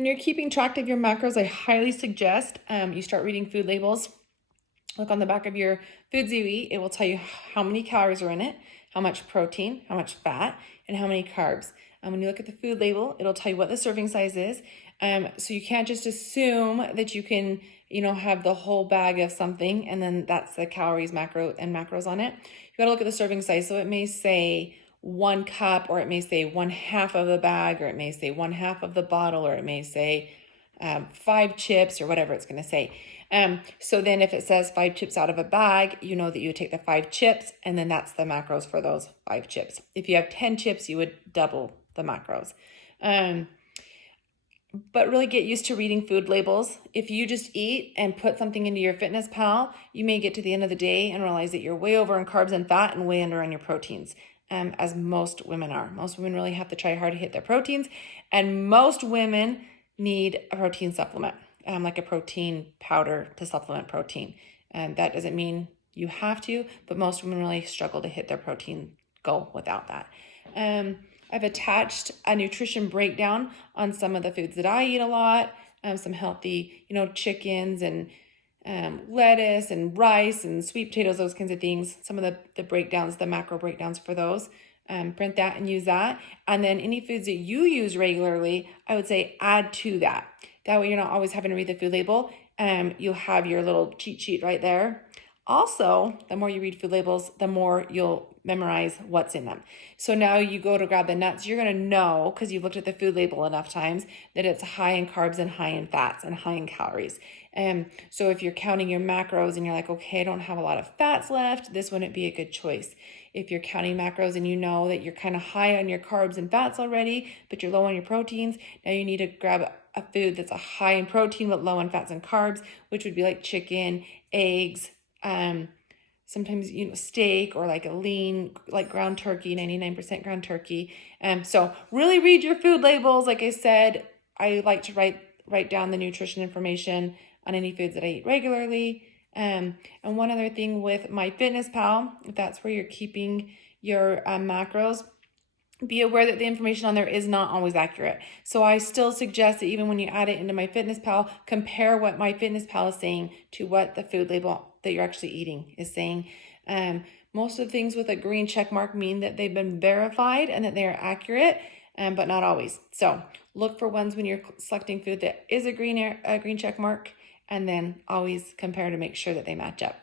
When you're keeping track of your macros, I highly suggest you start reading food labels. Look on the back of your foods you eat. It will tell you how many calories are in it, how much protein, how much fat, and how many carbs. When you look at the food label, it'll tell you what the serving size is. So you can't just assume that you can, have the whole bag of something and then that's the calories, macros on it. You got to look at the serving size. So it may say 1 cup, or it may say 1/2 of the bag, or it may say 1/2 of the bottle, or it may say 5 chips, or whatever it's going to say. So then if it says 5 chips out of a bag, you know that you would take the 5 chips, and then that's the macros for those 5 chips. If you have 10 chips, you would double the macros. But really get used to reading food labels. If you just eat and put something into your FitnessPal, you may get to the end of the day and realize that you're way over on carbs and fat and way under on your proteins, as most women are. Most women really have to try hard to hit their proteins, and most women need a protein supplement, like a protein powder to supplement protein. And that doesn't mean you have to, but most women really struggle to hit their protein goal without that. I've attached a nutrition breakdown on some of the foods that I eat a lot, some healthy, chickens and lettuce and rice and sweet potatoes, those kinds of things. Some of the breakdowns, the macro breakdowns for those. Print that and use that. And then any foods that you use regularly, I would say add to that. That way you're not always having to read the food label. You'll have your little cheat sheet right there. Also, the more you read food labels, the more you'll memorize what's in them. So now you go to grab the nuts, you're going to know, because you've looked at the food label enough times, that it's high in carbs and high in fats and high in calories. So if you're counting your macros and you're like, okay, I don't have a lot of fats left, this wouldn't be a good choice. If you're counting macros and you know that you're kind of high on your carbs and fats already, but you're low on your proteins, now you need to grab a food that's a high in protein but low in fats and carbs, which would be like chicken, eggs, sometimes steak, or like a lean, like ground turkey, 99% ground turkey. So really read your food labels. Like I said, I like to write down the nutrition information on any foods that I eat regularly. And one other thing with MyFitnessPal, if that's where you're keeping your macros, be aware that the information on there is not always accurate. So I still suggest that even when you add it into MyFitnessPal, compare what MyFitnessPal is saying to what the food label that you're actually eating is saying. Most of the things with a green check mark mean that they've been verified and that they are accurate, but not always. So look for ones when you're selecting food that is a green check mark, and then always compare to make sure that they match up.